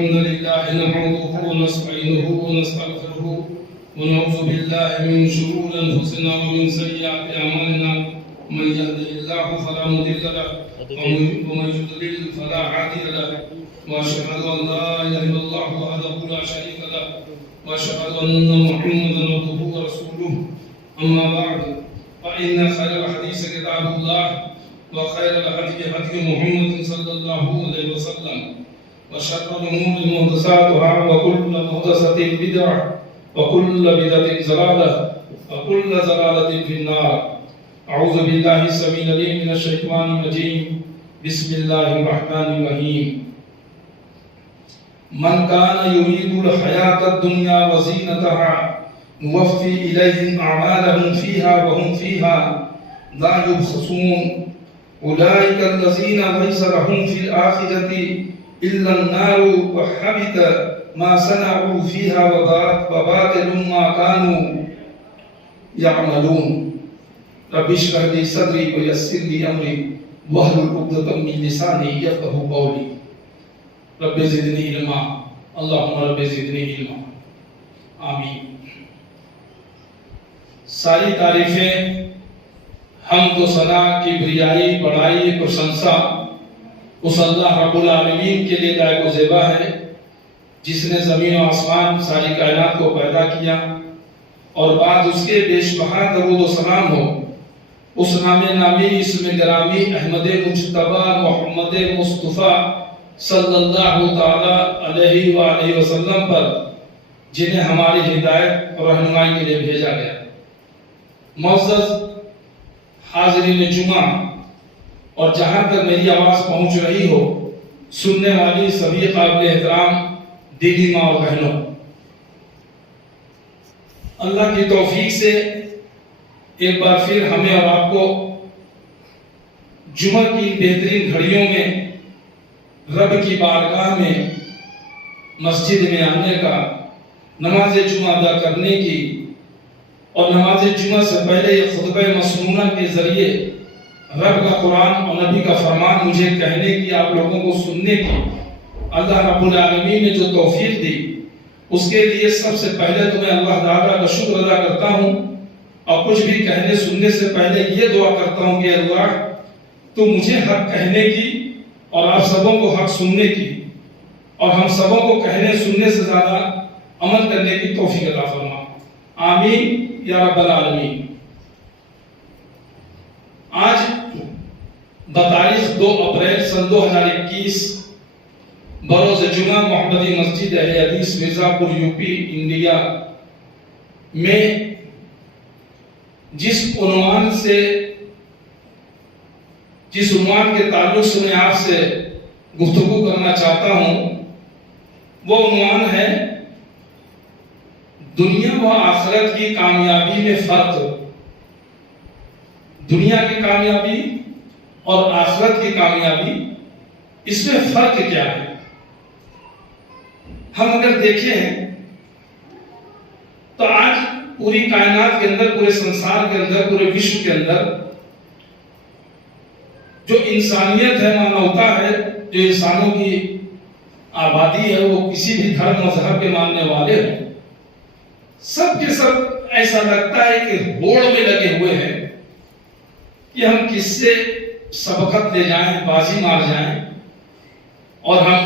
الحمد لله نحمده ونستعينه ونستغفره ونعوذ بالله من شرور أنفسنا ومن سيئات أعمالنا من يهده الله فلا مضل له ومن يضلل فلا هادي له وأشهد أن لا إله إلا الله وحده لا شريك له وأشهد أن محمدا عبده ورسوله أما بعد فإن خير الحديث كتاب الله وخير الهدي هدي محمد صلى الله عليه وسلم وشر الأمور محدثاتها وكل محدثة بدعة وكل بدعة ضلالة وكل ضلالة في النار. أعوذ بالله السميع العليم من الشيطان الرجيم. بسم الله الرحمن الرحيم. من كان يريد الحياة الدنيا وزينتها نوفي إليهم أعمالهم فيها وهم فيها لا يبخسون. أولئك الذين ليس لهم في الآخرة إلا النار وحبط ما صنعوا فيها وباطل ما كانوا يعملون. رب اشرح لي صدري ويسر لي أمري واحلل عقدة من لساني يفقهوا قولي. رب زدني علما. اللهم رب زدنی علما. آمین. ساری تعریفیں حمد و ثنا کبریائی بڑائی پرشنسا اس اللہ رب العالمین کے لیے لائق و زیبا ہے جس نے زمین و آسمان ساری کائنات کو پیدا کیا اور بعد اس کے بیش بہا درود و سلام ہو اس نام نامی اسم گرامی احمد مجتبی محمد مصطفیٰ صلی اللہ تعالی علیہ وآلہ وسلم پر جنہیں ہماری ہدایت اور رہنمائی کے لیے بھیجا گیا. معزز حاضرین جمعہ اور جہاں تک میری آواز پہنچ رہی ہو سننے والی سبھی قابل احترام دینی ماں اور بہنوں، اللہ کی توفیق سے ایک بار پھر ہمیں اور آپ کو جمعہ کی بہترین گھڑیوں میں رب کی بارگاہ میں مسجد میں آنے کا، نماز جمعہ ادا کرنے کی اور نماز جمعہ سے پہلے یہ خطبہ مسنونہ کے ذریعے رب کا قرآن اور نبی کا فرمان مجھے کہنے کی، آپ لوگوں کو سننے کی اللہ رب العالمین نے جو توفیق دی اس کے لیے سب سے پہلے تو میں اللہ تعالیٰ کا شکر ادا کرتا ہوں اور کچھ بھی کہنے سننے سے پہلے یہ دعا کرتا ہوں کہ اللہ تو مجھے حق کہنے کی اور آپ سبوں کو حق سننے کی اور ہم سبوں کو کہنے سننے سے زیادہ عمل کرنے کی توفیق عطا فرما. آمین یا رب العالمین. آج بتاریخ 2 اپریل سن 2021 بروز جمعہ محمدی مسجد اہل حدیث مرزا پور یو پی انڈیا میں جس عنوان کے تعلق سے میں آپ سے گفتگو کرنا چاہتا ہوں وہ عنوان ہے دنیا و آخرت کی کامیابی میں فرق. دنیا کی کامیابی اور آخرت کی کامیابی اس میں فرق کیا ہے؟ ہم اگر دیکھیں تو آج پوری کائنات کے اندر، پورے سنسار کے اندر، پورے وشو کے اندر جو انسانیت ہے، مانوتا ہے، جو انسانوں کی آبادی ہے، وہ کسی بھی دھرم مذہب کے ماننے والے ہیں، سب کے سب ایسا لگتا ہے کہ ہوڑ میں لگے ہوئے ہیں کہ ہم کس سے سبقت لے جائیں، بازی مار جائیں اور ہم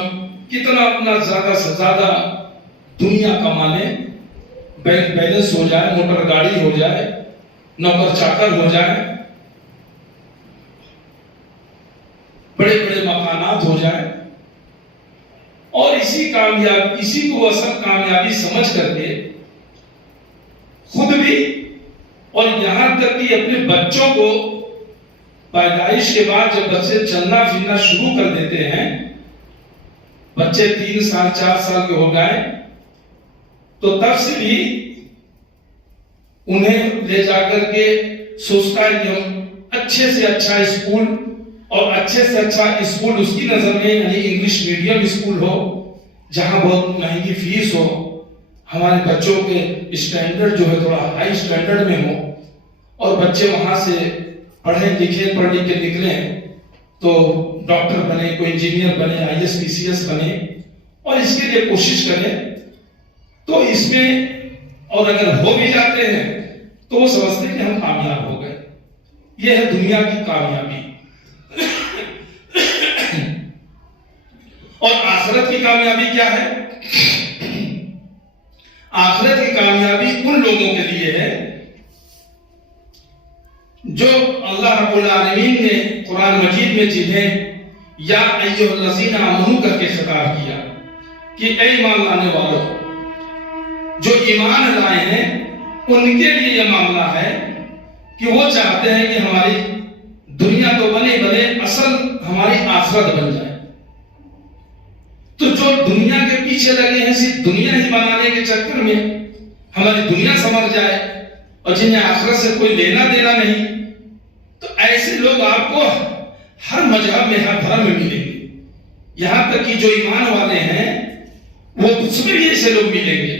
کتنا اپنا زیادہ سے زیادہ دنیا کما لیں، بینک بیلنس ہو جائے، موٹر گاڑی ہو جائے، نوکر چاکر ہو جائے، بڑے بڑے مکانات ہو جائیں اور اسی کو اصل کامیابی سمجھ کر کے خود بھی اور یہاں تک کہ اپنے بچوں کو پیدائش کے بعد جب بچے چلنا پھرنا شروع کر دیتے ہیں، بچے 3 سال 4 سال کے ہو گئے تو تب سے بھی انہیں لے جا کر کے سوچتا ہے کہ ہم اچھے سے اچھا اسکول اور اچھے سے اچھا اسکول اس کی نظر میں یعنی انگلش میڈیم اسکول ہو جہاں بہت مہنگی فیس ہو، ہمارے بچوں کے اسٹینڈرڈ جو ہے تھوڑا ہائی اسٹینڈرڈ میں ہو اور بچے وہاں سے پڑھ لکھ کے نکلیں تو ڈاکٹر بنے، کوئی انجینئر بنے، IAS PCS بنے اور اس کے لیے کوشش کریں تو اس میں، اور اگر ہو بھی جاتے ہیں تو وہ سمجھتے ہیں کہ ہم کامیاب ہو گئے. یہ ہے دنیا کی کامیابی. اور آخرت کی کامیابی کیا ہے؟ آخرت کی کامیابی ان لوگوں کے لیے ہے جو اللہ رب العالمین نے قرآن مجید میں جنہیں یا ایھا الذین آمنوا کر کے خطاب کیا کہ اے ایمان لانے والوں، جو ایمان لائے ہیں ان کے لیے یہ معاملہ ہے کہ وہ چاہتے ہیں کہ ہماری دنیا تو بنے بنے، اصل ہماری آخرت بن جائے. تو جو دنیا کے پیچھے لگے ہیں صرف دنیا ہی بنانے کے چکر میں، ہماری دنیا سنور جائے، اور جنہیں آخرت سے کوئی لینا دینا نہیں، تو ایسے لوگ آپ کو ہر مذہب میں، ہر دھرم میں ملیں گے. یہاں تک کہ جو ایمان والے ہیں وہ اس میں بھی ایسے لوگ ملیں گے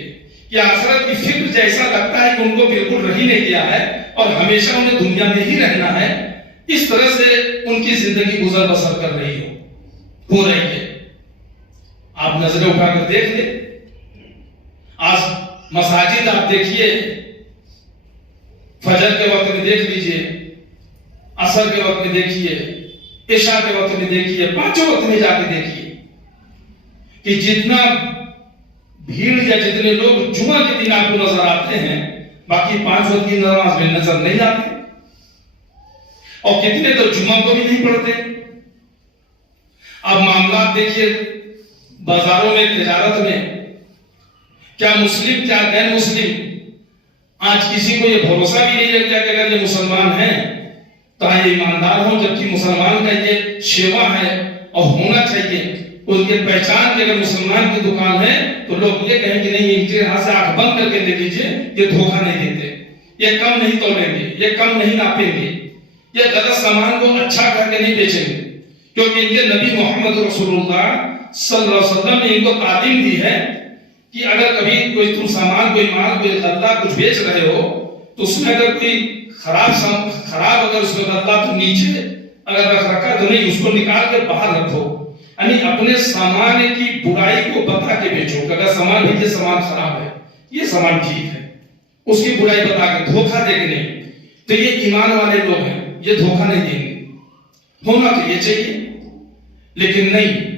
کہ آخرت کی فکر جیسا لگتا ہے کہ ان کو بالکل رہی نہیں دیا ہے اور ہمیشہ انہیں دنیا میں ہی رہنا ہے. اس طرح سے ان کی زندگی گزر بسر کر رہی ہو رہی ہے. آپ نظریں اٹھا کر دیکھ لیں، آج مساجد آپ دیکھیے، فجر کے وقت میں دیکھ لیجئے، عصر کے وقت میں دیکھیے، عشاء کے وقت میں دیکھیے، پانچوں وقت میں جا کے دیکھیے کہ جتنا بھیڑ یا جتنے لوگ جمعہ کے دن آپ کو نظر آتے ہیں، باقی 5 وقت کی نماز میں نظر نہیں آتے. اور کتنے تو جمعہ کو بھی نہیں پڑھتے. اب معاملات دیکھیے بازاروں میں، تجارت میں، کیا مسلم کیا غیر مسلم، آج کسی کو یہ بھروسہ بھی نہیں لگ گیا کہ اگر یہ مسلمان ہیں تو یہ ایماندار ہوں، جبکہ مسلمان کا یہ شیوا ہے اور ہونا چاہیے. ان کے پہچان کے اگر مسلمان کی دکان ہے تو لوگ یہ کہیں کہ نہیں، ان کے یہاں سے آنکھ بند کر کے لے لیجیے، یہ دھوکہ نہیں دیتے، یہ کم نہیں تولیں گے، یہ کم نہیں ناپیں گے، یہ غلط سامان کو اچھا کر کے نہیں بیچیں گے. کیونکہ ان کے نبی محمد رسول اللہ صلی اللہ علیہ وسلم نے ان کو تعلیم دی ہے کہ اگر کبھی کوئی تم سامان، کوئی مال، کوئی غلہ کچھ بیچ رہے ہو تو اس میں اگر کوئی خراب اگر اس میں غلہ تو نیچے اگر رکھ رکھا تو نہیں، اس کو نکال کے باہر رکھو. یعنی اپنے سامان کی برائی کو بتا کے بیچو کہ اگر سامان بھی یہ سامان خراب ہے، یہ سامان ٹھیک ہے، اس کی برائی بتا کے، دھوکہ دے کے نہیں. تو یہ ایمان والے لوگ ہیں، یہ دھوکہ نہیں دیں گے. ہونا تو یہ چاہیے، لیکن نہیں.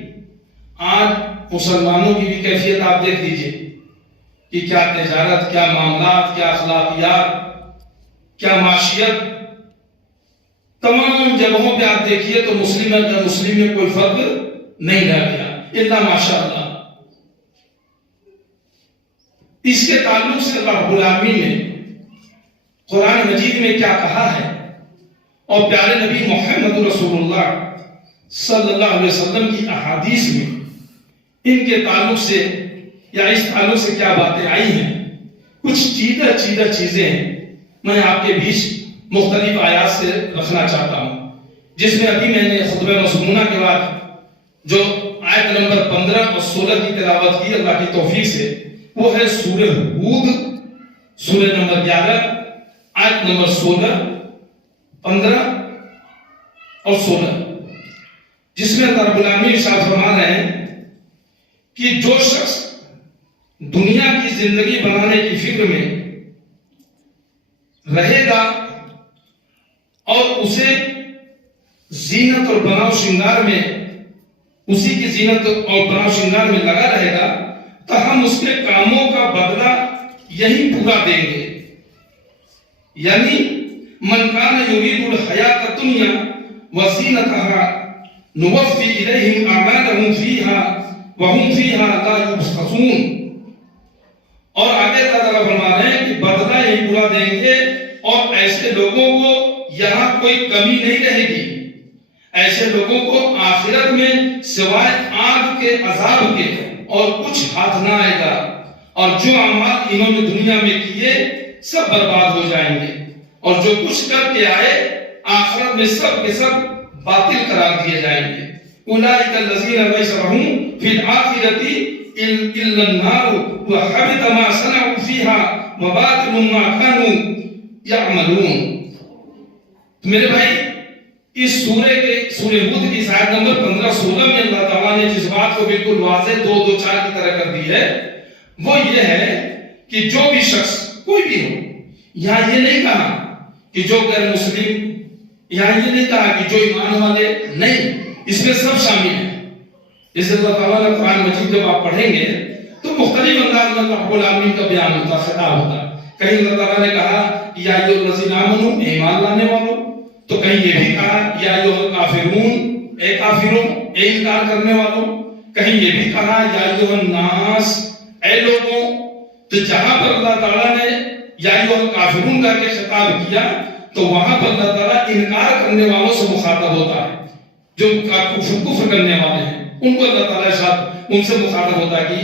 آج مسلمانوں کی بھی کیفیت آپ دیکھ لیجئے کہ کیا تجارت، کیا معاملات، کیا اخلاقیات، کیا معاشیت، تمام جگہوں پہ آپ دیکھیے تو مسلم اور مسلم میں کوئی فرق نہیں رہ گیا، الا ماشاءاللہ. اس کے تعلق سے اللہ رب العالمین نے قرآن مجید میں کیا کہا ہے، اور پیارے نبی محمد رسول اللہ صلی اللہ علیہ وسلم کی احادیث میں ان کے تعلق سے یا اس تعلق سے کیا باتیں آئی ہیں. کچھ چیدہ چیزیں ہیں میں آپ کے بیچ مختلف آیات سے رکھنا چاہتا ہوں، جس میں ابھی میں نے خطبہ مسمونہ کے بعد جو آیت نمبر 15 اور 16 کی تلاوت کی اللہ کی توفیق سے، وہ ہے سورہ ہود، سورہ نمبر 11 آیت نمبر 16، 15 اور 16، جس میں اللہ رب العالمین ارشاد فرما رہے ہیں کہ جو شخص دنیا کی زندگی بنانے کی فکر میں رہے گا اور اسے زینت اور بناؤ شنگار میں، اسی کی زینت اور بناؤ شنگار میں لگا رہے گا، تو ہم اس کے کاموں کا بدلہ یہی پورا دیں گے. یعنی من کان یرید الحیات الدنیا وزینتها نوفی الیہم اعمالہم فیہا وہم فیہا لا یبخسون. اور آگے اللہ تعالیٰ فرما رہے ہیں کہ بدلہ یہی پورا دیں گے، اور ایسے لوگوں کو یہاں کوئی کمی نہیں رہے گی. ایسے لوگوں کو آخرت میں سوائے آگ کے عذاب کے اور کچھ ہاتھ نہ آئے گا، اور جو اعمال انہوں نے دنیا میں کیے سب برباد ہو جائیں گے، اور جو کچھ کر کے آئے آخرت میں سب کے سب باطل قرار دیے جائیں گے. اولئک الذین لیس لہم فی الآخرۃ الا النار وحبط ما صنعوا فیہا وباطل ما کانوا یعملون. میرے بھائی، اس سورہ ہود کی اس آیت نمبر 15-16 میں اللہ تعالیٰ نے جس بات کو بالکل واضح 2-2-4 کی طرح کر دی ہے وہ یہ ہے کہ جو بھی شخص کوئی بھی ہو، یہاں یہ نہیں کہا کہ جو غیر مسلم، یہاں یہ نہیں کہا کہ جو ایمان والے نہیں، اس میں سب شامل ہیں۔ اس لیے اللہ تعالیٰ نے قرآن مجید جب آپ پڑھیں گے تو مختلف انداز میں اللہ رب العالمین کا بیان ہوتا، خطاب ہوتا ہے۔ کہیں اللہ تعالیٰ نے کہا یا ایھا الذین آمنوا، ایمان لانے والوں، تو کہیں یہ بھی کہا یا ایھا الکافرون، اے کافروں، اے انکار کرنے والوں، کہیں یہ بھی کہا یا ایھا الناس، اے لوگوں۔ تو جہاں پر اللہ تعالیٰ نے یا ایھا الکافرون کہہ کے خطاب کیا تو وہاں پر اللہ تعالیٰ انکار کرنے والوں سے مخاطب ہوتا ہے، جو کفر کرنے والے ہیں ان کو اللہ تعالیٰ ان سے مخاطب ہوتا ہے کہ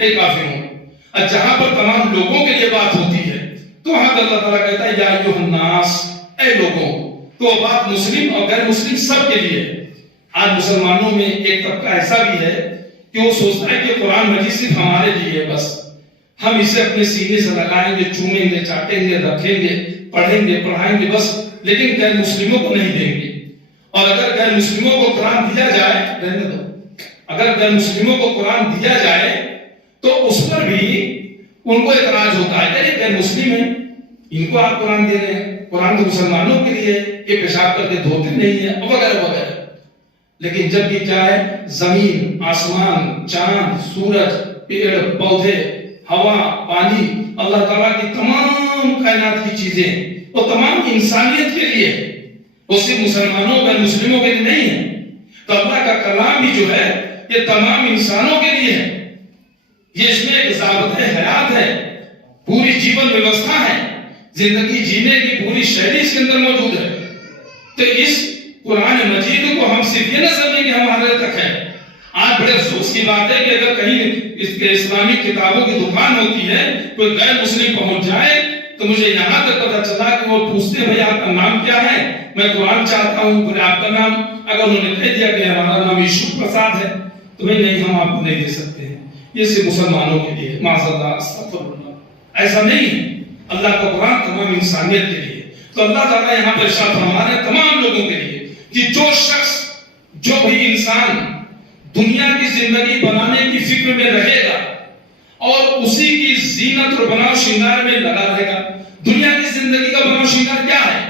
اے کافروں۔ اور جہاں پر تمام لوگوں کے لیے بات ہوتی ہے تو وہاں پر اللہ تعالیٰ کہتا ہے یا ایھا الناس، اے لوگوں۔ تو وہ بات مسلم اور غیر مسلم سب کے لیے ہے۔ آج مسلمانوں میں ایک طبقہ ایسا بھی ہے کہ وہ سوچتا ہے کہ قرآن مجید صرف ہمارے لیے ہے، بس ہم اسے اپنے سینے سے لگائیں گے، چومیں گے، چاٹیں گے، رکھیں گے، پڑھیں گے، پڑھائیں گے بس، لیکن غیر مسلموں کو نہیں دیں گے۔ اور اگر غیر مسلموں کو قرآن دیا جائے، رہنے دو، اگر غیر مسلموں کو قرآن دیا جائے تو اس پر بھی ان کو اعتراض ہوتا ہے کہ غیر مسلم ہیں، ان کو آپ قرآن دے رہے ہیں، قرآن تو مسلمانوں کے لیے، یہ پیشاب کر کے دھوتے نہیں ہیں وغیرہ وغیرہ۔ لیکن جب یہ چاہے زمین، آسمان، چاند، سورج، پیڑ پودے، ہوا، پانی، اللہ تعالیٰ کی تمام کائنات کی چیزیں وہ تمام انسانیت کے لیے، وہ صرف مسلمانوں غیر مسلموں کے لیے نہیں ہے۔ تو اللہ کا کلام بھی جو ہے یہ تمام انسانوں کے لیے ہے۔ یہ اس میں ایک ضابطۂ حیات ہے، پوری جیون ویوستھا ہے، زندگی جینے کی پوری شیلی اس کے اندر موجود ہے۔ تو اس قرآن مجید کو ہم صرف یہ نہ سمجھیں کہ ہمارے تک ہے۔ آج بڑے افسوس کی بات ہے کہ اگر کہیں اس کے اسلامی کتابوں کی دکان ہوتی ہے، کوئی غیر مسلم پہنچ جائے تو مجھے یہاں تک پتہ چلا کہ وہ پوچھتے بھائی آپ کا نام کیا ہے، میں قرآن چاہتا ہوں، بولے آپ کا نام، اگر انہوں نے کہہ دیا کہ ہمارا نام ایشور پرساد ہے تو بھائی نہیں، ہم آپ کو نہیں دے سکتے ہیں، یہ صرف مسلمانوں کے لیے، معاذ اللہ، استغفر اللہ۔ ایسا نہیں، اللہ کا قرآن تمام انسانیت کے لیے۔ تو اللہ تعالیٰ یہاں پر ارشاد فرما رہے ہیں تمام لوگوں کے لیے کہ جو شخص، جو بھی انسان دنیا کی زندگی بنانے کی فکر میں رہے گا اور اسی کی زینت اور بناؤ شنگار میں لگا رہے گا۔ دنیا کی زندگی کا بناؤ شنگار کیا ہے؟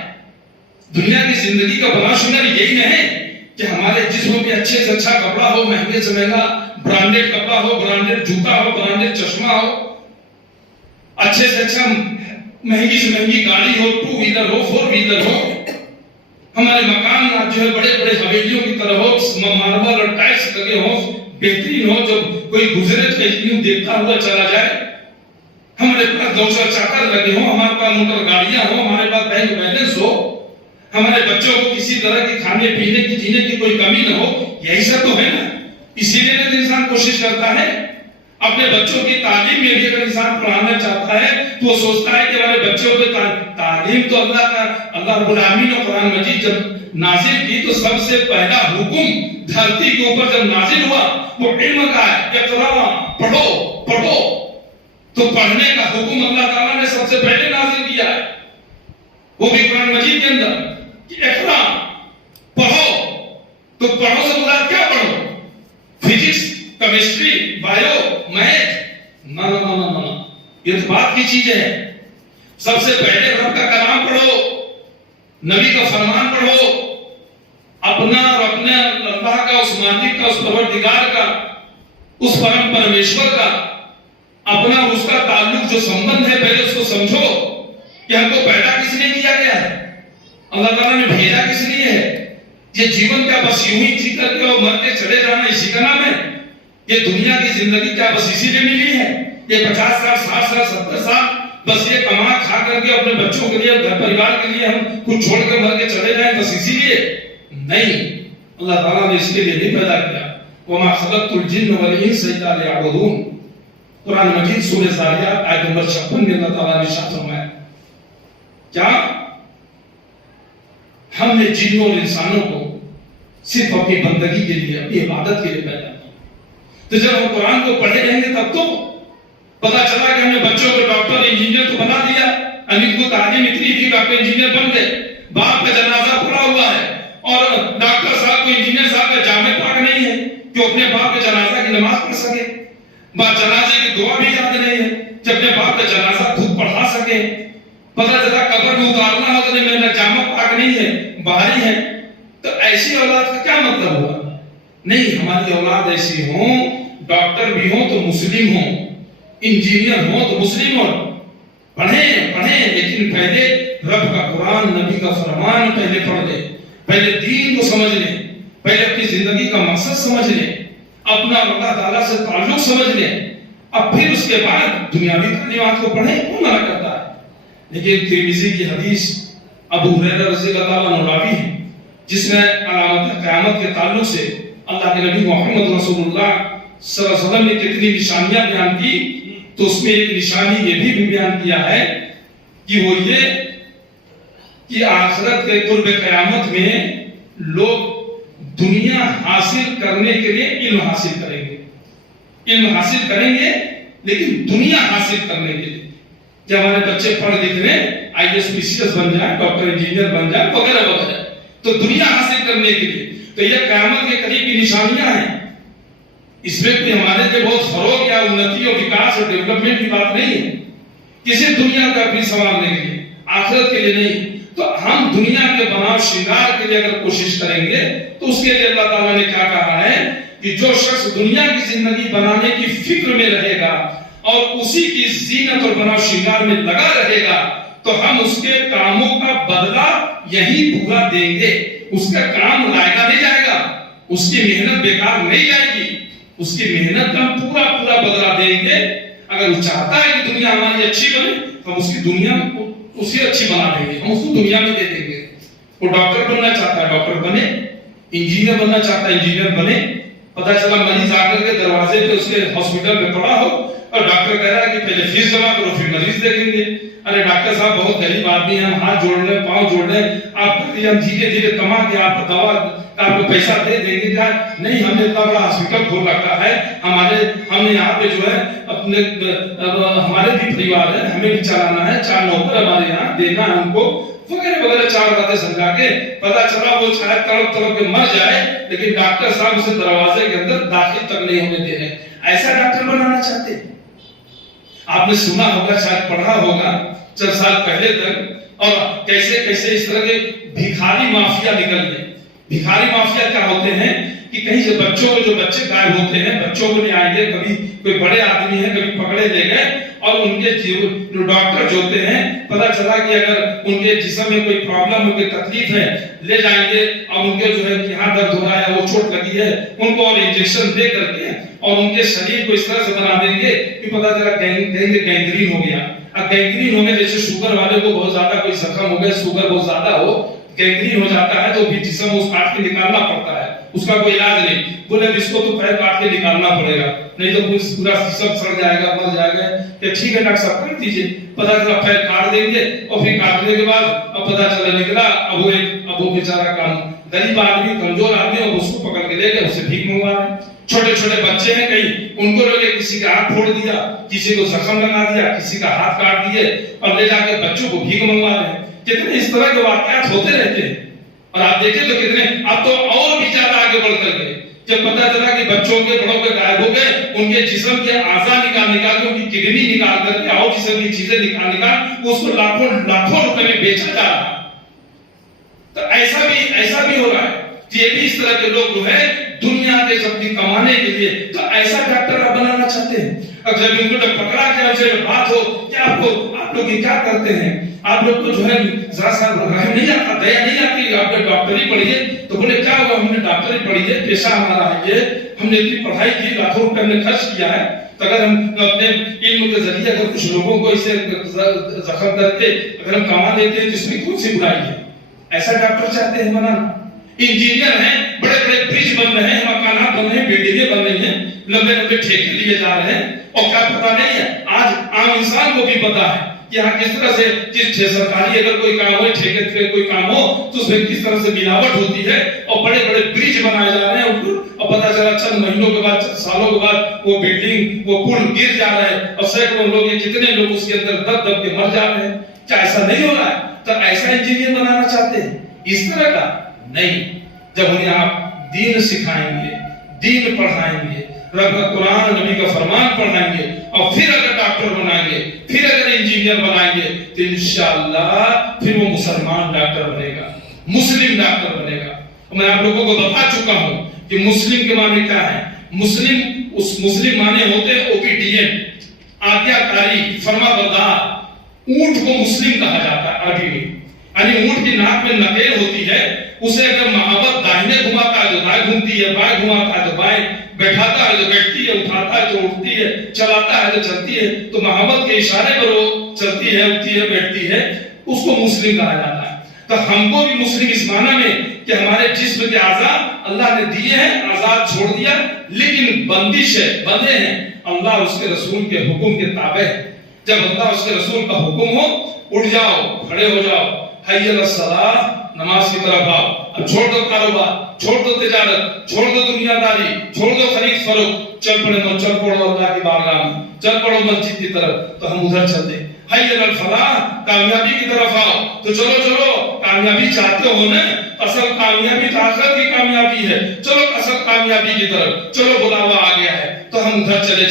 دنیا کی زندگی کا بناؤ شنگار یہی نہیں کہ ہمارے جسم پہ اچھے سے اچھا کپڑا ہو، مہنگے سے مہنگا برانڈیڈ کپڑا ہو، برانڈیڈ جوتا ہو، برانڈیڈ چشمہ ہو، اچھے سے اچھا مہنگی سے مہنگی گاڑی ہو، 2 ویلر ہو، 4 ویلر ہو، ہمارے مکان جو ہے بڑے بڑے حویلیوں کی طرح ہو، ماربل اور ٹائلس لگے ہوں، بہترین ہو، جب کوئی گزرے تو یوں دیکھتا ہوا چلا جائے، ہمارے پاس 200 چاکر لگے ہوں، ہمارے پاس موٹر گاڑیاں ہوں، ہمارے پاس بینک بیلنس ہو، ہمارے بچوں کو کسی طرح کی کھانے پینے کی جینے کی کوئی کمی نہ ہو، یہی سب تو ہے نا۔ اسی لیے انسان کوشش کرتا ہے اپنے بچوں کی تعلیم میں بھی، اگر انسان پڑھانا چاہتا ہے تو وہ سوچتا ہے کہ ہمارے بچوں کو تعلیم تو اللہ رب العالمین نے قرآن مجید جب نازل کی تو سب سے پہلا حکم دھرتی کے اوپر جب نازل ہوا وہ علم کا ہے، اقرا، پڑھو پڑھو۔ تو پڑھنے کا حکم اللہ تعالیٰ نے سب سے پہلے نازل کیا ہے، وہ بھی قرآن مجید کے اندر کہ اقرا، پڑھو۔ تو پڑھو سے مراد کیا پڑھو؟ Physics, chemistry, bio, math? نہ نہ نہ نہ، یہ تو بات کی چیزیں ہیں۔ سب سے پہلے رب کا کلام پڑھو، نبی کا فرمان پڑھو، اپنا اور اپنے اللہ کا، اس مالک کا، اس پروردگار کا، اس پرم پرمیشور کا اپنا اور اس کا تعلق جو سمبند ہے پہلے اس کو سمجھو کہ ہم کو پیدا کس لیے کیا گیا ہے، اللہ تعالیٰ نے بھیجا کس لیے ہے۔ یہ جیون کیا بس یوں ہی جی کر کے اور مر کے چلے جانا اسی کا نام ہے؟ یہ دنیا کی زندگی کیا بس اسی لیے ملی ہے؟ یہ 50 سال، 60 سال، 70 سال بس یہ کما کھا کر کے اپنے بچوں کے لیے، گھر پریوار کے لیے ہم کچھ چھوڑ کر مر کے چلے جائیں بس اسی لیے؟ نہیں، اللہ تعالیٰ نے اس کے لیے نہیں پیدا کیا۔ وَمَا خَلَقْتُ الْجِنَّ وَالْإِنسَ إِلَّا لِيَعْبُدُونِ۔ قرآن مجید سورہ ذاریات آیت نمبر 56 میں اللہ تعالیٰ نے ارشاد فرمایا کیا ہم نے جنوں اور انسانوں کو صرف اپنی بندگی کے لیے، اپنی عبادت کے لیے پیدا کیا۔ تو جب ہم قرآن کو پڑھے رہیں گے تب تو پتا چلا کہ ہم نے بچوں کو ڈاکٹر انجینئر تو بنا دیا، ان کو تعلیم اتنی تھی ڈاکٹر انجینئر بن گئے، باپ کا جنازہ پڑا ہوا ہے اور ڈاکٹر صاحب کو انجینئر صاحب کا کہ اپنے باپ کے جنازہ کی نماز پڑھ سکے، جنازے کی دعا بھی یاد نہیں ہے کہ اپنے باپ کا جنازہ خود پڑھا سکے، پتہ چلا قبر میں اتارنا ہو تو میرا جامع پاک نہیں ہے، باہری ہے، تو ایسی اولاد کا کیا مطلب ہوا؟ نہیں، ہماری اولاد ایسی ہوں، ڈاکٹر بھی ہوں تو مسلم ہوں، انجینئر ہوں تو مسلم ہوں، پڑھیں لیکن پہلے رب کا قرآن، نبی کا فرمان پہلے پڑھ لیں، پہلے دین کو سمجھ لیں، پہلے اپنی زندگی کا مقصد سمجھ لیں، اپنا اللہ تعالیٰ سے تعلق سمجھ لیں، اب پھر اس کے بعد دنیاوی تعلیمات کو پڑھیں، کون منع کرتا ہے؟ لیکن ترمذی کی حدیث ابو ہریرہ رضی اللہ عنہ راوی ہے، جس میں علامت قیامت کے تعلق سے اللہ کے نبی محمد رسول اللہ صلی اللہ علیہ وسلم نے کتنی نشانیاں بیان کی، تو اس میں ایک نشانی یہ بھی بیان کیا ہے کہ وہ یہ کہ آخرت کے قرب قیامت میں لوگ دنیا حاصل کرنے کے لیے علم حاصل کریں گے، علم حاصل کریں گے لیکن دنیا حاصل کرنے کے لیے، کہ ہمارے بچے پڑھ لکھ لیں، I S P C S بن جائیں، ڈاکٹر انجینئر بن جائیں، وغیرہ وغیرہ، تو دنیا حاصل کرنے کے لیے، تو یہ قیامت کے قریب کی نشانیاں ہیں۔ اس میں کوئی ہمارے لیے بہت فروغ یا انتی اور وکاس اور ڈیولپمنٹ کی بات نہیں ہے، کسی دنیا کا اپنی سنوارنے کے لیے، آخرت کے لیے نہیں۔ تو ہم دنیا کے بناؤ شنگار کے لیے اگر کوشش کریں گے تو اس کے لیے اللہ تعالیٰ نے کیا کہا ہے کہ جو شخص دنیا کی زندگی بنانے کی فکر میں رہے گا اور اسی کی زینت اور بناؤ شنگار میں لگا رہے گا تو ہم اس کے کاموں کا بدلہ یہی پورا دیں گے، اس کا کام لائقہ نہیں جائے گا، اس کی محنت بیکار نہیں جائے گی، اس کی محنت کا پورا بدلہ دیں گے۔ اگر وہ چاہتا ہے کہ دنیا ہماری اچھی بنے تو ہم اس کی دنیا اسی اچھی بنا دیں گے، ہم اس کو دنیا میں دے دیں گے۔ وہ ڈاکٹر بننا چاہتا ہے ڈاکٹر بنے، انجینئر بننا چاہتا ہے انجینئر بنے، پتہ چلا مریض آ کر کے دروازے پہ اس کے ہاسپٹل میں پڑا ہو اور ڈاکٹر کہہ رہا ہے کہ پہلے فیس جمع کرو پھر مریض دیکھیں گے۔ ارے ڈاکٹر صاحب بہت غریب آدمی ہیں، ہم ہاتھ جوڑ لیں، پاؤں جوڑ لیں، آپ ہم دھیرے دھیرے کما کے آپ کو دوا کا آپ کو پیسہ دے دیں گے کیا؟ نہیں، ہم نے اتنا بڑا ہاسپٹل کھول رکھا ہے، ہم نے یہاں پہ جو ہے اپنے ہمارے بھی پریوار ہے، ہمیں بھی چلانا ہے، 4 نوکر ہمارے یہاں دینا ہے ہم کو، وغیرہ وغیرہ 4 باتیں سمجھا کے پتا چلا وہ شاید تڑپ کے مر جائے لیکن ڈاکٹر صاحب اسے دروازے کے اندر داخل تک نہیں ہونے دے رہے۔ ایسا ڈاکٹر بنانا چاہتے ہیں؟ آپ نے سنا ہوگا، شاید پڑھا ہوگا چند سال پہلے تک، اور کیسے کیسے اس طرح کے بھکاری مافیا نکل گئے۔ بھکاری مافیا کیا ہوتے ہیں کہ کہیں سے بچوں کو، جو بچے غائب ہوتے ہیں، بچوں کو لے آئیں گے، کبھی کوئی بڑے آدمی ہیں کبھی پکڑے لے گئے اور ان کے جو ڈاکٹر جو ہوتے ہیں پتہ چلا کہ اگر ان کے جسم میں کوئی پرابلم ہو، کوئی تکلیف ہے، لے جائیں گے اور ان کے جو ہے یہاں درد ہو رہا ہے، وہ چوٹ لگی ہے، ان کو اور انجیکشن دے کر کے اور ان کے شریر کو اس طرح سے بنا دیں گے کہ پتہ چلا گینگرین ہو گیا۔ اب گینگرین ہو گیا، جیسے شوگر والے کو بہت زیادہ کوئی زخم ہو گیا، شوگر بہت زیادہ ہو، گینگرین ہو جاتا ہے تو بھی جسم اس کاٹ کے نکالنا پڑتا ہے، اس کا کوئی علاج نہیں۔ بولے اس کو تو پیر کاٹ کے نکالنا پڑے گا، نہیں تو پورا جسم سڑ جائے گا، مر جائے گا۔ کہ ٹھیک ہے ڈاکٹر صاحب کر دیجیے، پتہ چلا پیر کاٹ دیں گے اور پھر کاٹنے کے بعد اب پتہ چلا نکلا اب وہ بیچارہ کام غریب آدمی، کمزور آدمی، اور اس کو پکڑ کے لے گئے، اسے بھیک منگوا رہے ہیں۔ چھوٹے چھوٹے بچے ہیں، کہیں ان کو لوگ کسی کا ہاتھ پھوڑ دیا، کسی کو زخم لگا دیا، کسی کا ہاتھ کاٹ دیے اور لے جا کے بچوں کو بھیک منگوا رہے ہیں۔ کتنے اس طرح کے واقعات ہوتے رہتے ہیں اور آپ دیکھیں تو کتنے، اب تو اور بھی زیادہ آگے بڑھ کر گئے۔ جب پتہ چلا کہ بچوں کے بڑوں کے غائب ہو گئے، ان کے جسم کے اعضاء نکال کے، ان کی کڈنی نکال کر کے اور جسم کی چیزیں نکال اس کو لاکھوں روپے میں بیچا جا رہا ہے۔ تو ایسا بھی ہو رہا ہے، یہ بھی اس طرح کے لوگ جو ہے دنیا کے اپنی کمانے کے لیے، تو ایسا ڈاکٹر آپ بنانا چاہتے ہیں۔ اب جب ان کو پکڑا کے ان سے بات ہو کہ آپ لوگ یہ کیا کرتے ہیں، آپ لوگ کو جو ہے ذرا سا رحم نہیں آتا، دیا نہیں آتی، آپ نے ڈاکٹری پڑھی ہے، تو بولے کیا ہوا، ہم نے ڈاکٹری پڑھی ہے، پیشہ ہمارا ہے یہ، ہم نے اتنی پڑھائی کی، لاکھوں روپے ہم نے خرچ کیا ہے، تو اگر ہم اپنے علم کے ذریعے اگر کچھ لوگوں کو اسے زخم کر کے اگر ہم کما لیتے ہیں تو اس میں کون سی برائی ہے؟ ایسا ڈاکٹر چاہتے ہیں بنانا۔ انجینئر ہیں، بڑے بڑے برج بن رہے ہیں، مکانات بن رہے ہیں، بلڈنگیں بن رہی ہیں، لمبے لمبے ٹھیکے لیے جا رہے ہیں، اور کیا پتہ نہیں ہے، آج عام انسان کو بھی پتا ہے کہ یہاں کس طرح سے جس سرکاری اگر کوئی کام ہو، ٹھیکے پہ کوئی کام ہو تو اس میں کس طرح سے ملاوٹ ہوتی ہے، اور بڑے بڑے برج بنائے جا رہے ہیں، اور پتہ چلا چند مہینوں کے بعد، چند سالوں کے بعد وہ بلڈنگ، وہ پل گر جا رہے ہیں، اور سینکڑوں لوگ، کتنے لوگ اس کے اندر دب دب کے مر جا رہے ہیں۔ کیا ایسا نہیں ہو رہا ہے؟ تو ایسا انجینئر بنانا چاہتے ہیں؟ اس طرح کا نہیں۔ جب انہیں آپ دین سکھائیں گے، دین پڑھائیں گے، رب کا قرآن نبی کا فرمان پڑھائیں گے، اور پھر اگر ڈاکٹر بنائیں گے، پھر اگر انجینئر بنائیں گے، تو انشاءاللہ پھر وہ مسلمان ڈاکٹر بنے گا، مسلم ڈاکٹر بنے گا۔ میں آپ لوگوں کو بتا چکا ہوں کہ مسلم کے معنی کیا ہے۔ مسلم معنی ہوتے ہیں اوبیڈینٹ، آجا کاری، فرما بردار۔ اونٹ کو مسلم کہا جاتا ہے عربی میں، یعنی اونٹ کی ناک میں نکیل ہوتی ہے، اسے اگر محبت داہنے گھماتا ہے تو دائیں گھومتی ہے، بائیں گھماتا ہے تو بائیں، بیٹھاتا ہے تو بیٹھتی ہے، اٹھاتا ہے تو اٹھتی ہے، چلاتا ہے تو چلتی ہے، تو محبت کے اشارے پر وہ چلتی ہے، اٹھتی ہے، بیٹھتی ہے، اس کو مسلم کہا جاتا ہے۔ تو ہم کو بھی مسلم اس معنی میں کہ ہمارے جسم کے اعضاء اللہ نے دیے ہیں، آزاد چھوڑ دیا، لیکن بندش ہے، بندے ہیں، اللہ اس کے رسول کے حکم کے تابع ہے۔ جب اللہ اس کے رسول کا حکم ہو، اٹھ جاؤ، کھڑے ہو جاؤ، حی علی الصلاۃ، نماز کی طرف آؤ، اب چھوڑ دو کاروبار، چھوڑ دو تجارت، چھوڑ دو دنیا داری، چھوڑ دو خرید فروخت، چل پڑو اللہ کی بارگاہ میں، چل پڑو مسجد کی طرف، تو ہم ادھر چل دیں۔ حی علی الفلاح، کامیابی کی طرف آؤ، تو چلو کامیابی چاہتے ہو نا، اصل کامیابی تو آخرت کی کامیابی ہے، چلو اصل کامیابی کی طرف، چلو بلاوا آ گیا ہے، تو ہم ادھر چلے۔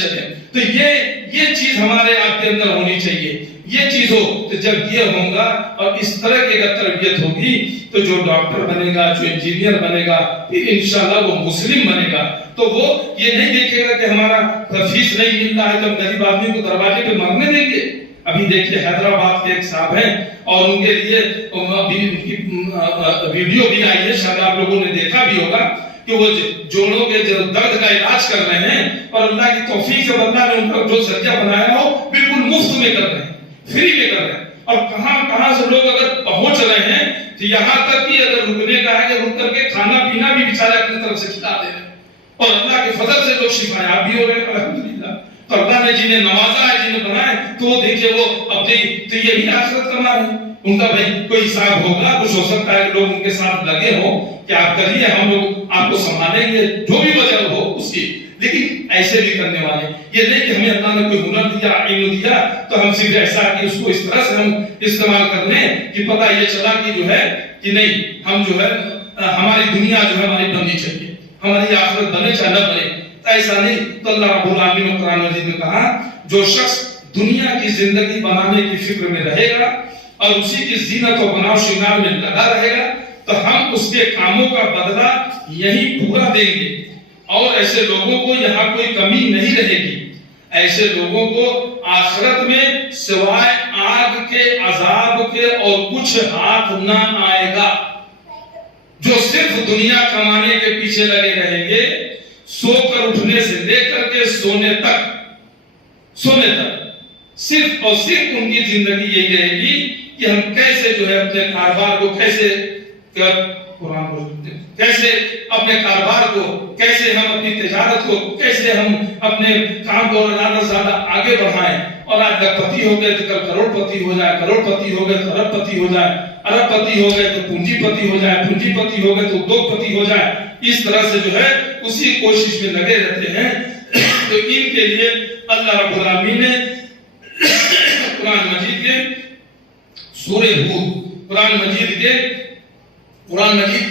تو یہ چیز ہمارے آپ کے اندر ہونی چاہیے۔ یہ چیز ہو تو جب یہ ہوگا اور اس طرح کی اگر تربیت ہوگی تو جو ڈاکٹر بنے گا، جو انجینئر بنے گا، پھر انشاءاللہ وہ مسلم بنے گا۔ تو وہ یہ نہیں دیکھے گا کہ ہمارا فیس نہیں مل رہا ہے تو ہم غریب آدمی کو دروازے پہ مرنے دیں گے۔ ابھی دیکھیے حیدرآباد کے ایک صاحب ہیں اور ان کے لیے ویڈیو بھی آئی ہے، شاید آپ لوگوں نے دیکھا بھی ہوگا کہ وہ جوڑوں کے درد کا علاج کر رہے ہیں، اور اللہ کی توفیق سے اللہ نے ان کا جو سرجہ بنایا ہو بالکل مفت میں کر رہے ہیں، فری میں کر رہے ہیں۔ اور کہاں سے لوگ اگر پہنچ رہے ہیں تو یہاں تک کہ اگر رکنے کا ہے کہ رک کر کے کھانا پینا بھی بیچارے اپنی طرف سے کھلا دے رہے ہیں، اور اللہ کے فضل سے لوگ شفایاب بھی ہو رہے ہیں الحمدللہ۔ تو اللہ نے جنہیں نوازا ہے، جنہیں بنایا ہے، تو وہ دیکھیے وہ اپنی تو یہی آخرت کما رہے ہیں۔ ان کا بھائی کوئی حساب ہوگا، کچھ ہو سکتا ہے کہ لوگ ان کے ساتھ لگے ہوں کہ آپ کریے، ہم لوگ آپ کو سنبھالیں گے، جو بھی وجہ ہو اس کی، لیکن ایسے بھی کرنے والے یہ نہیں کہ ہمیں اللہ نے کوئی ہنر دیا، علم دیا تو ہم صرف ایسا کہ اس کو اس طرح سے ہم استعمال کر لیں کہ پتہ یہ چلا کہ جو ہے کہ نہیں، ہم جو ہے ہماری دنیا جو ہے ہماری بننی چاہیے، ہماری آخرت بنے چاہے نہ بنے، ایسا نہیں۔ تو اللہ رب العالمین نے قرآن مجید میں کہا جو شخص دنیا کی زندگی بنانے کی فکر میں رہے گا اور اسی کی زینت و بناؤ شنگار میں لگا رہے گا تو ہم اس کے کاموں کا بدلہ یہی پورا دیں گے، اور ایسے لوگوں کو یہاں کوئی کمی نہیں رہے گی۔ ایسے لوگوں کو آخرت میں سوائے آگ کے عذاب کے اور کچھ ہاتھ نہ آئے گا۔ جو صرف دنیا کمانے کے پیچھے لگے رہیں گے، سو کر اٹھنے سے لے کر کے سونے تک صرف اور صرف ان کی زندگی یہی رہے گی کہ ہم کیسے جو ہے اپنے کاروبار کو کیسے اپنے کاروبار کو کیسے ہم اپنی تجارت کو کیسے ہم اپنے کام کو زیادہ سے زیادہ آگے بڑھائیں، اور آج لکھ پتی ہو گئے تو کل کروڑ پتی ہو جائے، کروڑ پتی ہو گئے تو ارب پتی ہو جائے، ارب پتی ہو گئے تو پونجی پتی ہو جائے، پونجی پتی ہو گئے تو ادوگ پتی ہو جائے۔ اس طرح سے جو ہے اسی کوشش میں لگے رہتے ہیں۔ تو ان کے لیے اللہ رب العالمین نے قرآن مجید کے سورہ ہود، قرآن مجید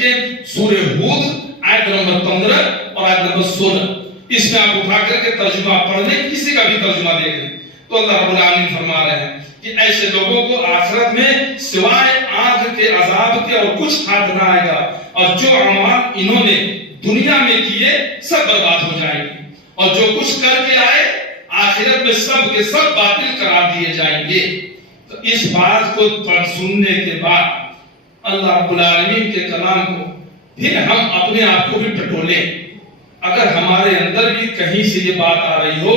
کے سورہ ہود آیت نمبر 15 اور آیت نمبر 16، اس میں آپ اٹھا کر کے ترجمہ پڑھ لیں، کسی کا بھی ترجمہ دیکھ لیں، تو اللہ رب العالمین فرما رہے ہیں کہ ایسے لوگوں کو آخرت میں سوائے آگ کے عذاب کے اور کچھ ہاتھ نہ آئے گا، اور جو اعمال انہوں نے دنیا میں کیے سب برباد ہو جائیں گے، اور جو کچھ کر کے آئے آخرت میں سب کے سب باطل قرار دیے جائیں گے۔ تو اس بات کو سننے کے بعد اللہ رب العالمین کے کلام کو پھر ہم اپنے آپ کو بھی ٹٹولیں۔ اگر ہمارے اندر بھی کہیں سے یہ بات آ رہی ہو،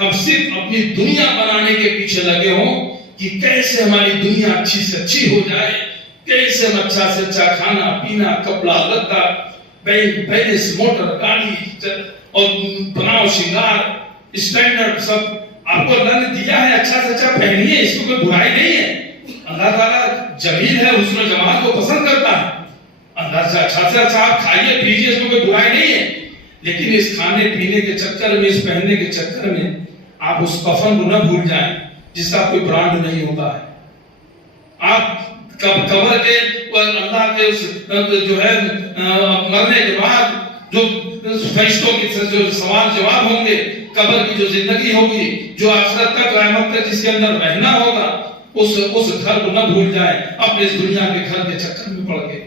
ہم صرف اپنی دنیا بنانے کے پیچھے لگے ہوں کہ کیسے ہماری دنیا اچھی سے اچھی ہو جائے، کیسے ہم اچھا سے اچھا کھانا پینا کپڑا لتا بیس موٹر گاڑی اور بناؤ شنگار اسٹینڈرڈ سب آپ کو اللہ نے دیا ہے، اچھا سے اچھا پہنیے، اس کو کوئی برائی نہیں ہے۔ اللہ تعالیٰ جمیل ہے، حسن و جمال کو پسند کرتا ہے، اللہ سے اچھا آپ کھائیے پیجیے، اس کو کوئی برائی نہیں ہے، لیکن اس کھانے پینے کے چکر میں، اس پہننے کے چکر میں آپ اس کفن کو نہ بھول جائیں جس کا کوئی برانڈ نہیں ہوتا ہے۔ آپ قبر کے اللہ کے جو ہے مرنے کے بعد جو فرشتوں کے جو سوال جواب ہوں گے، قبر کی جو زندگی ہوگی، جو آخرت تک قیامت تک جس کے اندر رہنا ہوگا، اس گھر کو نہ بھول جائیں اپنے اس دنیا کے گھر کے چکر میں پڑ کے۔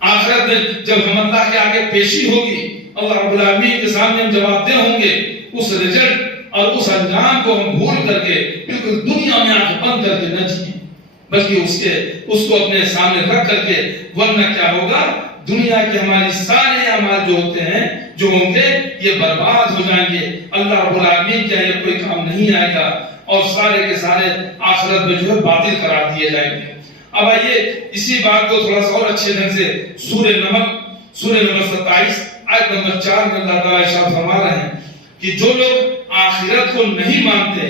آخرت میں جب ہم اللہ کے آگے پیشی ہوگی، اللہ رب العالمین کے سامنے ہم جواب دہ ہوں گے، اس رزلٹ اور اس انجام کو ہم بھول کر کے بالکل دنیا میں آنکھ بند کر کے نہ جئیں، بلکہ اس کو اپنے سامنے رکھ کر کے، ورنہ کیا ہوگا، دنیا کے ہمارے سارے اعمال جو ہوتے ہیں، جو ہوں گے، یہ برباد ہو جائیں گے، اللہ رب العالمین کیا یہ کوئی کام نہیں آئے گا، اور سارے کے سارے آخرت میں جو ہے باطل قرار دیے جائیں گے۔ اب آئیے اسی بات کو تھوڑا سا اور اچھے ڈھنگ سے سورہ نمل 27 آیت نمبر 4 میں اللہ تعالیٰ ارشاد فرما رہے ہیں کہ جو لوگ آخرت کو نہیں مانتے،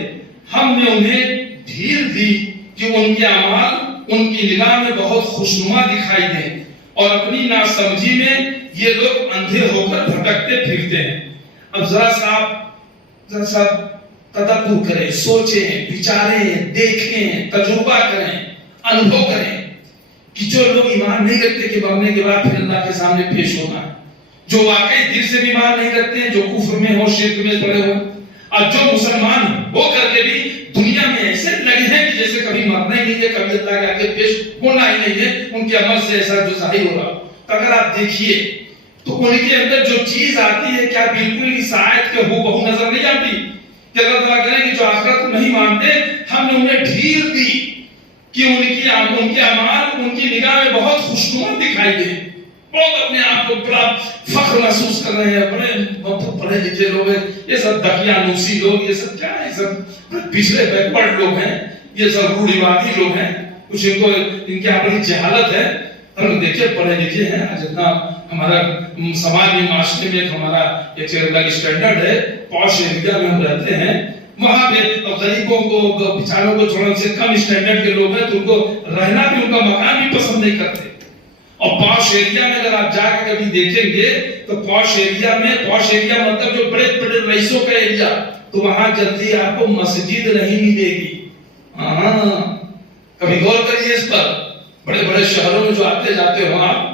ہم نے انہیں ڈھیل دی کہ ان کے اعمال ان کی نگاہ میں بہت خوشنما دکھائی دیں، اور اپنی ناسمجھی میں یہ لوگ اندھے ہو کر بھٹکتے پھرتے ہیں۔ اب ذرا سا تدبر کریں، سوچیں، بچاریں، دیکھیں، تجربہ کریں، انبھو کریں کہ جو لوگ ایمان نہیں رکھتے کہ مرنے کے بعد پھر اللہ کے سامنے پیش ہونا ہے، جو واقعی دل سے بھی ایمان نہیں رکھتے ہیں، جو کفر میں ہو، شرک میں پڑے ہو، اور جو مسلمان ہو کر کے بھی دنیا میں ایسے لگے ہیں کہ جیسے کبھی مرنا ہی نہیں ہے، کبھی اللہ کے آگے پیش ہونا ہی نہیں ہے، ان کے عمل سے ایسا جو ظاہر ہو رہا۔ تو اگر آپ دیکھیے تو ان کے اندر جو چیز آتی ہے، کیا بالکل اس آیت کے ہو بہو نظر نہیں آتی کہ اللہ تعالیٰ کہہ رہے ہیں کہ جو آخرت کو نہیں مانتے، ہم نے انہیں ڈھیل دی کہ ان کے اعمال ان کی نگاہ میں بہت خوشنما دکھائی دے، بہت اپنے آپ کو بڑا فخر محسوس کر رہے ہیں، بڑے پڑھے لکھے لوگ ہیں، یہ سب دقیانوسی لوگ، یہ سب کیا ہے، سب پچھڑے بیکورڈ لوگ ہیں، یہ سب روڑیواتی لوگ ہیں، کچھ ان کی اپنی جہالت ہے۔ ہم دیکھیں پڑھے لکھے ہیں، جتنا ہمارا سماج میں، معاشرے میں ہمارا ایک الگ اسٹینڈرڈ ہے، پوش ایریا میں ہم رہتے ہیں، وہاں پہ غریبوں کو، بیچاروں کو چھوڑنے سے کم اسٹینڈرڈ کے لوگ ہیں تو ان کو رہنا بھی، ان کا مکان بھی پسند نہیں کرتے۔ اور پوش ایریا میں اگر آپ جا کے کبھی دیکھیں گے تو پوش ایریا مطلب جو بڑے بڑے رئیسوں کا ایریا، تو وہاں جلدی آپ کو مسجد نہیں ملے گی۔ کبھی غور کریے اس پر، بڑے بڑے شہروں میں جو آتے جاتے ہو آپ،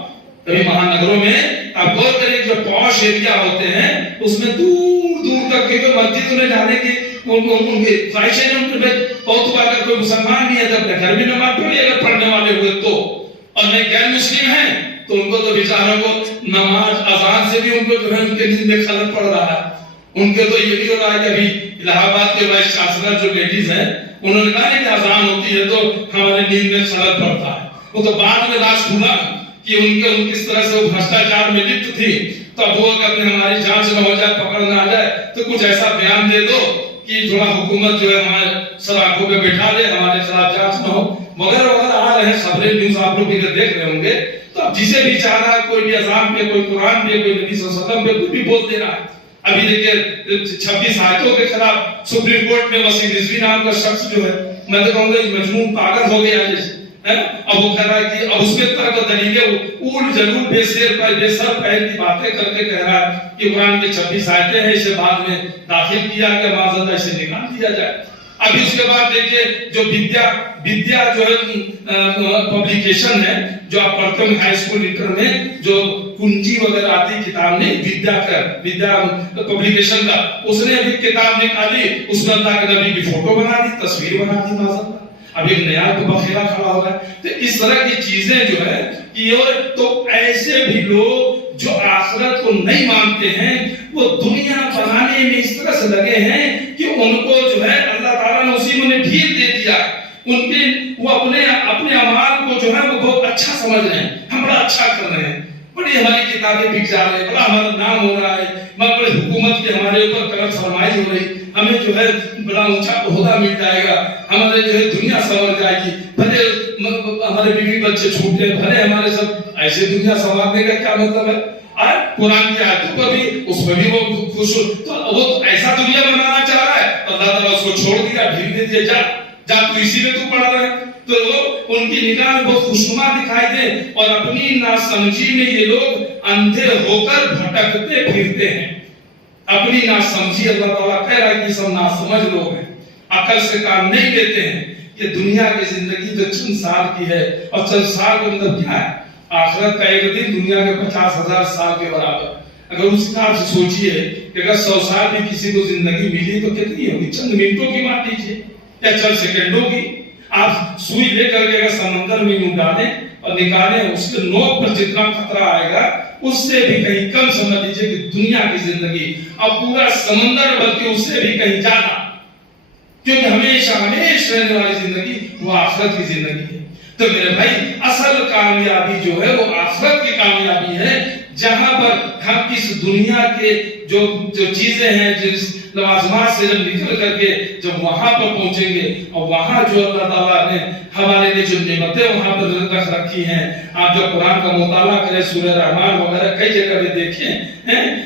کبھی مہانگروں میں آپ غور کریے، جو پوش ایریا ہوتے ہیں اس میں دور دور تک کے مسجد انہیں جانے کی ان کی خواہشیں ہیں، ان کے بہت اگر کوئی مسلمان نہیں ہے تو اپنے گھر میں نماز پڑھیے اگر پڑھنے والے ہوئے تو، اور نہیں غیر مسلم ہیں تو ان کو تو بیچاروں کو نماز اذان سے بھی ان کو جو ہے ان کے نیند میں خلل پڑ رہا ہے۔ ان کے تو یہ بھی ہو رہا ہے کہ ابھی الہ آباد کے وائس چانسلر جو لیڈیز ہیں، انہوں نے کہا کہ اذان ہوتی ہے تو ہمارے نیند میں خلل پڑتا ہے۔ وہ تو بعد میں راز کھلا کہ ان کس طرح سے وہ بھرشٹاچار میں لپت تھی، تو اب وہ اگر ہماری جانچ نہ ہو جائے، پکڑ نہ آ جائے تو کچھ ایسا بیان دے دو کہ تھوڑا حکومت جو ہے ہمارے سر آنکھوں پہ بٹھا لے، ہمارے خلاف جانچ نہ ہو، وغیرہ وغیرہ آ رہے ہیں خبریں، نیوز آپ لوگ اگر دیکھ رہے ہوں گے، تو اب جسے بھی چاہ رہا ہے، کوئی بھی اذان پہ، کوئی قرآن پہ، کوئی نبی صلی اللہ علیہ وسلم پہ کچھ بھی بول دے رہا ہے۔ ابھی دیکھیں 26 آیتوں کے خلاف سپریم کورٹ میں وسیم رضوی نام کا شخص جو ہے، میں تو کہوں گا مجنون پاگل ہو گیا جیسے، اب وہ کہہ رہا ہے کہ اب اس کے طرح دلیلیں اول جلول بے سر پہل کی باتیں کر کے کہہ رہا ہے کہ قرآن کے 26 آیتیں ہیں، اسے بعد میں داخل کیا کہ معاذ اللہ اسے نکال دیا جائے۔ ابھی اس کے بعد دیکھیے جو ودیا جو ہے پبلیکیشن ہے، جو آپ پڑھتے ہیں ہائی اسکول انٹر میں، جو کنجی وغیرہ آتی کتاب نے، ودیا پبلیکیشن کا، اس نے ابھی کتاب نکالی، اس میں اللہ کے نبی کی فوٹو بنا دی، تصویر بنا دی، معاذ اللہ، اب ایک نیا تو بخیرہ کھڑا ہو رہا ہے۔ تو اس طرح کی چیزیں جو ہے تو ایسے بھی لوگ جو آخرت کو نہیں مانتے ہیں، وہ دنیا بنانے میں اس طرح سے لگے ہیں کہ ان کو جو ہے اللہ تعالیٰ نے اسی میں ڈھیل دے دیا، وہ اپنے اعمال کو جو ہے وہ بہت اچھا سمجھ رہے ہیں، ہم بڑا اچھا کر رہے ہیں، بڑی ہماری کتابیں بک جا رہے ہیں، بڑا ہمارا نام ہو رہا ہے، بڑی حکومت کی ہمارے اوپر قرض فرمائی ہو رہی، ہمیں جو ہے بڑا اونچا عہدہ مل جائے گا، ہمارے جو ہے دنیا سنور جائے گی، بھلے ہمارے بیوی بچے چھوٹے، بھلے ہمارے سب ایسے دنیا سنوارنے کا کیا مطلب ہے؟ قرآن کی آیتوں پر بھی، اس میں بھی وہ خوش، تو وہ ایسا دنیا بنانا چاہ رہا ہے، اللہ تعالیٰ اس کو چھوڑ دیا، ڈھیل دے دیا، جا تو اسی میں تو پڑھ رہا ہے۔ تو ان کی نگاہ میں بہت خوشنما دکھائی دے، اور اپنی ناسمجھی میں یہ لوگ اندھے ہو کر بھٹکتے پھرتے ہیں۔ اپنی ناسمجھی، اللہ تعالیٰ کہہ رہا ہے کہ سب ناسمجھ لوگ ہیں، عقل سے کام نہیں لیتے ہیں، کہ دنیا کی زندگی تو چند سال کی ہے، اور چند سال کے اندر کیا ہے؟ آخرت کا ایک دن دنیا کے 50,000 سال کے برابر۔ اگر اس حساب سے سوچیے کہ اگر 100 سال بھی کسی کو زندگی ملی تو کتنی ہوگی؟ چند منٹوں کی مان لیجیے یا چند سیکنڈوں کی. آپ سوئی لے کر کے اگر سمندر میں یوں ڈالیں اور نکالیں، اس کے نوک پر جتنا خطرہ آئے گا اس سے بھی کہیں کم سمجھ لیجیے کہ دنیا کی زندگی، اور پورا سمندر بلکہ اس سے بھی کہیں زیادہ، کیونکہ ہمیشہ ہمیشہ رہنے والی زندگی وہ آخرت کی زندگی ہے. تو میرے بھائی اصل کامیابی جو ہے وہ آخرت کی کامیابی ہے، جہاں پر ہم اس دنیا کے جو چیزیں ہیں، جس لوازمات سے جب نکل کر کے جب وہاں پر پہنچیں گے، اور وہاں جو اللہ تعالیٰ نے ہمارے لیے جو نعمتیں وہاں پر رکھ رکھی ہیں. آپ جب قرآن کا مطالعہ کریں، سورہ رحمان وغیرہ کئی جگہ پہ دیکھیں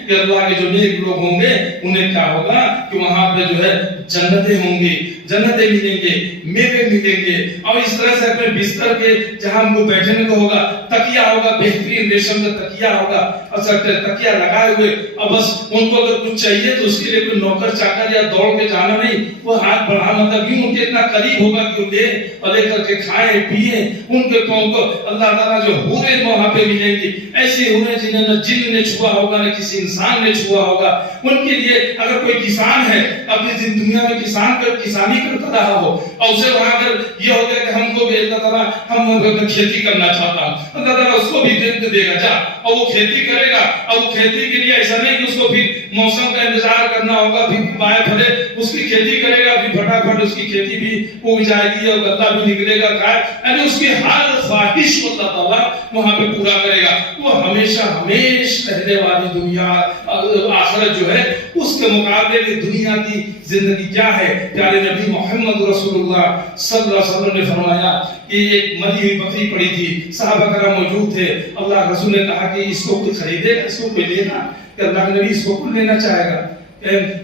کہ اللہ کے جو نیک لوگ ہوں گے انہیں کیا ہوگا کہ وہاں پہ جو ہے جنتیں ہوں گی، جنتیں ملیں گے، میوے ملیں گے، اور اس طرح سے اپنے بستر کے جہاں ہم کو بیٹھنے کو ہوگا تکیہ ہوگا، بہترین ریشم کا تکیہ ہوگا، اور تکیہ لگائے ہوئے، اور بس ان کو اگر کچھ چاہیے تو اس کے لیے کوئی نوکر چاکر یا دوڑ کے جانا نہیں، وہ ہاتھ بڑھا، مطلب یوں ان کے اتنا قریب ہوگا کہ وہ لے اور لے کر کے کھائیں پیئیں. ان کے پاؤں کو اللہ تعالیٰ جو حوریں وہاں پہ ملیں گی، ایسی حوریں جنہیں نہ جن نے چھوا ہوگا نہ کسی انسان نے چھوا ہوگا. ان کے لیے اگر کوئی کسان ہے اپنی دنیا میں کسانی کرتا رہا ہو، اور اسے وہاں اگر یہ ہو گیا کہ ہم کو بھی اللہ تعالیٰ ہم کھیتی کرنا چاہتا ہوں، اللہ تعالیٰ اس کو بھی دے گا جا، اور وہ کھیتی کرے گا. اور وہ کھیتی کے لیے ایسا نہیں کہ اس کو پھر موسم کا انتظار کرنا ہوگا، پھر بائیں پھلے اس کی کھیتی کرے گا، پھر پھٹافٹ اس کی کھیتی بھی اگ جائے گی اور غلہ بھی نکلے گا کھائے، یعنی اس کی ہر خواہش کو اللہ تعالیٰ وہاں پہ پورا کرے گا. وہ ہمیشہ ہمیشہ رہنے والی دنیا آخرت جو ہے، اس کے مقابلے میں دنیا کی زندگی کیا ہے؟ پیارے نبی محمد رسول اللہ صلی اللہ علیہ وسلم نے فرمایا کہ ایک مری ہوئی بکری پڑی تھی، صحابہ کرام موجود تھے. اللہ رسول نے کہا کہ اس کو کوئی خریدے گا، اس کو کوئی لینا؟ کہ اللہ کے نبی اس کو کون لینا چاہے گا؟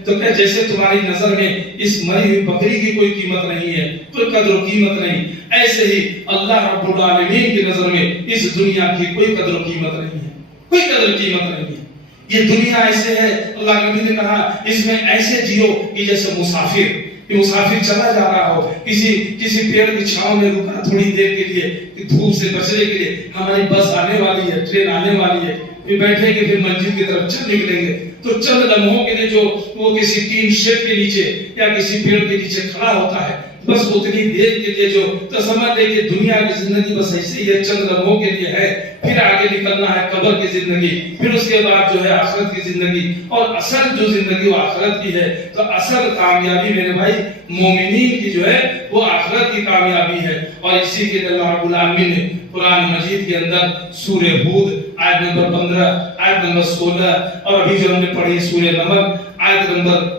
تو کہ جیسے تمہاری نظر میں اس مری ہوئی بکری کی کوئی قیمت نہیں ہے، کوئی قدر و قیمت نہیں، ایسے ہی اللہ رب العالمین کی نظر میں اس دنیا کی کوئی قدر و قیمت نہیں ہے، کوئی قدر و قیمت نہیں ہے. یہ دنیا ایسے ہے، اللہ کے نبی نے کہا اس میں ایسے جیو کہ جیسے مسافر چلا جا رہا ہو، کسی پیڑ کی چھاؤں میں رکا تھوڑی دیر کے لیے کہ دھوپ سے بچنے کے لیے، ہماری بس آنے والی ہے، ٹرین آنے والی ہے، پھر بیٹھیں گے، پھر منزل کی طرف چل نکلیں گے. تو چند لمحوں کے لیے جو وہ کسی ٹین شیڈ کے نیچے یا کسی پیڑ کے نیچے کھڑا ہوتا ہے، بس اتنی دیر کے لیے جو تو سمجھ لے کہ دنیا کی زندگی بس ایسے ہی ہے، چند لمحوں کے لیے ہے، پھر آگے نکلنا ہے قبر کی زندگی، پھر اس کے بعد جو ہے آخرت کی زندگی. اور اصل جو زندگی وہ آخرت کی ہے. تو اصل کامیابی میرے بھائی مومنین کی جو ہے وہ آخرت کی کامیابی ہے. اور اسی کے لیے اللہ رب العالمین نے قرآن مجید کے اندر سورہ ہود آیت نمبر 15، آیت نمبر 16، اور ابھی جو ہم نے پڑھی سورہ نمل آیت نمبر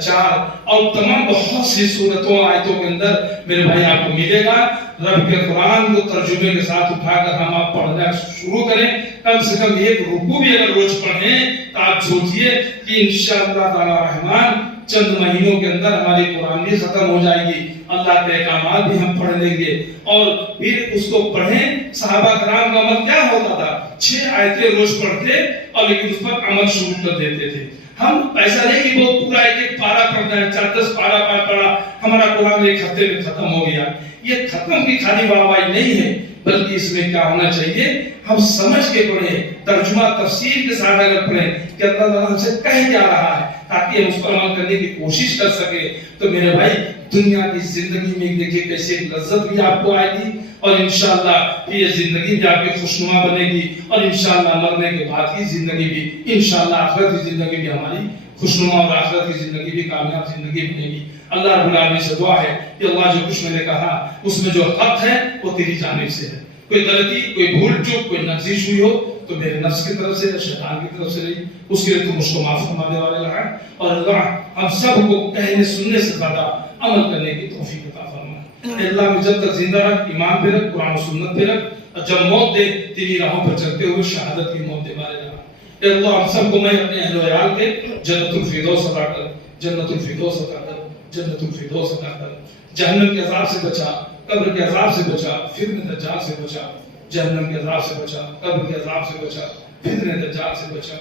4، اور تمام بہت سی سورتوں آیتوں کے اندر میرے بھائی آپ کو ملے گا. رب کے قرآن کو ترجمے کے ساتھ اٹھا کر ہم آپ پڑھنا شروع کریں، کم سے کم ایک رکوع بھی اگر روز پڑھیں تو آپ سوچئے کہ انشاءاللہ تعالی رحمان چند مہینوں کے اندر ہماری قرآن بھی ختم ہو جائے گی، اللہ کے احکامات بھی ہم پڑھ لیں گے. اور پھر اس کو پڑھیں. صحابہ کرام کا عمل کیا ہوتا تھا؟ 6 آیتیں روز پڑھتے اور لیکن اس پر عمل شروع کر دیتے تھے. ہم ایسا نہیں کہ وہ پورا ایک پارا پڑھنا ہے، 4-10 پارا پڑھا ہمارا قرآن ایک ہفتے میں ختم ہو گیا. یہ ختم کی خالی واہ نہیں ہے، بلکہ اس میں کیا ہونا چاہیے؟ ہم سمجھ کے پڑھیں، ترجمہ تفسیر کے ساتھ اگر پڑھیں کہ اللہ تعالیٰ ہم سے کہہ جا رہا ہے تاکہ ہم اس پر عمل کرنے کی کوشش کر سکیں. تو میرے بھائی دنیا کی زندگی میں دیکھیں کیسے لذت بھی آپ کو آئے گی، اور انشاءاللہ یہ زندگی بھی آپ کی خوشنما بنے گی، اور انشاءاللہ مرنے کے بعد کی زندگی بھی انشاءاللہ آخرت کی زندگی بھی ہماری خوشنما اور آخرت کی زندگی بھی کامیاب زندگی بنے گی. اللہ رب العالمین سے دعا ہے کہ اللہ جو کچھ میں نے کہا اس میں جو حق ہے وہ تیری جانب سے ہے. کوئی غلطی، کوئی بھول چوک، کوئی لغزش ہوئی ہو تو میرے نفس کی طرف سے یا شیطان کی طرف سے رہی، اس کے لیے تو مجھ کو معاف فرمانے والے رہا. اور اللہ ہم سب کو کہنے سننے سے زیادہ عمل کرنے کی توفیق عطا فرمائے. اللہ میں جب تک زندہ رکھ، ایمان پہ رکھ، قرآن و سنت پہ رکھ، اور جب موت دے تیری راہوں پر چلتے ہوئے شہادت کی موت دے مارے رہا. اے اللہ ہم سب کو میں اپنے اہل و عیال کے جنت الفردوس عطا کر، جنت الفردوس عطا کر، جنت الفردوس عطا کر. جہنم کے عذاب سے بچا، قبر کے عذاب سے بچا، فتنہ دجال سے بچا. جہنم کے عذاب سے بچا، قبر کے عذاب سے بچا، فتنہ دجال سے بچا.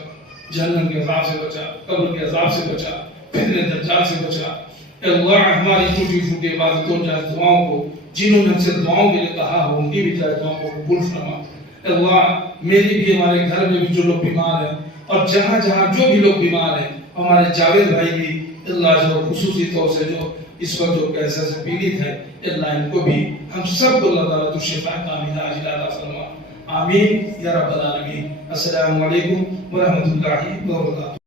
جہنم کے عذاب سے بچا، قبر کے عذاب سے بچا، فتنہ دجال سے بچا. اے اللہ ہماری ٹوٹی پھوٹی عبادتوں جائز دعاؤں کو جنہوں نے ہم سے دعاؤں کے لیے کہا ہو ان کی بھی جائز دعاؤں کو قبول فرما. اللہ میری بھی ہمارے گھر میں بھی جو لوگ بیمار ہیں اور جہاں جہاں جو بھی لوگ بیمار ہیں، ہمارے جاوید بھائی بھی اللہ جو خصوصی طور سے جو اس وقت جو کینسر سے پیڑت ہے، اللہ ان کو بھی ہم سب کو اللہ تعالیٰ تو شفا کاملہ عاجلہ عطا فرما، آمین یا رب العالمین۔ السلام علیکم ورحمۃ اللہ وبرکاتہ۔